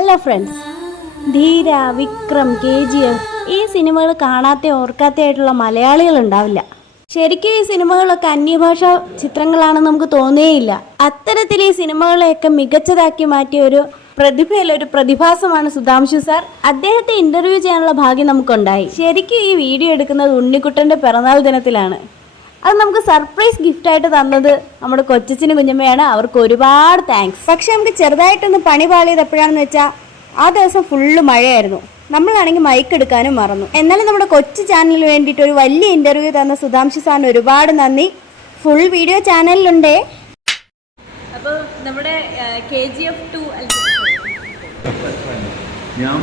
Hello friends, ധീര, Vikram, KGF ഈ സിനിമകൾ കാണാത്ത ഓർക്കാത്തയായിട്ടുള്ള മലയാളികൾ ഉണ്ടാവില്ല. ശരിക്കും ഈ സിനിമകളൊക്കെ അന്യഭാഷാ ചിത്രങ്ങളാണെന്ന് നമുക്ക് തോന്നുകയില്ല. അത്തരത്തിൽ ഈ സിനിമകളെയൊക്കെ മികച്ചതാക്കി മാറ്റിയ ഒരു പ്രതിഭാസമാണ് സുധാംശു സാർ. അദ്ദേഹത്തെ ഇന്റർവ്യൂ ചെയ്യാനുള്ള ഭാഗ്യം നമുക്കുണ്ടായി. ശരിക്കും ഈ വീഡിയോ എടുക്കുന്നത് ഉണ്ണിക്കുട്ടന്റെ പിറന്നാൾ ദിനത്തിലാണ്. അത് നമുക്ക് സർപ്രൈസ് ഗിഫ്റ്റായിട്ട് തന്നത് നമ്മുടെ കൊച്ചച്ഛനും കുഞ്ഞമ്മയാണ്. അവർക്ക് ഒരുപാട് താങ്ക്സ്. പക്ഷെ നമുക്ക് ചെറുതായിട്ടൊന്ന് പണി പാളിയത് എപ്പോഴാണെന്ന് വെച്ചാൽ ആ ദിവസം ഫുള്ള് മഴയായിരുന്നു. നമ്മളാണെങ്കിൽ മൈക്ക് എടുക്കാനും മറന്നു. എന്നാലും നമ്മുടെ കൊച്ചു ചാനലിന് വേണ്ടിയിട്ട് ഒരു വലിയ ഇന്റർവ്യൂ തന്ന സുധാംശു സാറിന് ഒരുപാട് നന്ദി. ഫുൾ വീഡിയോ ചാനലിലുണ്ടേ. അപ്പോൾ നമ്മുടെ KGF 2 ഞാൻ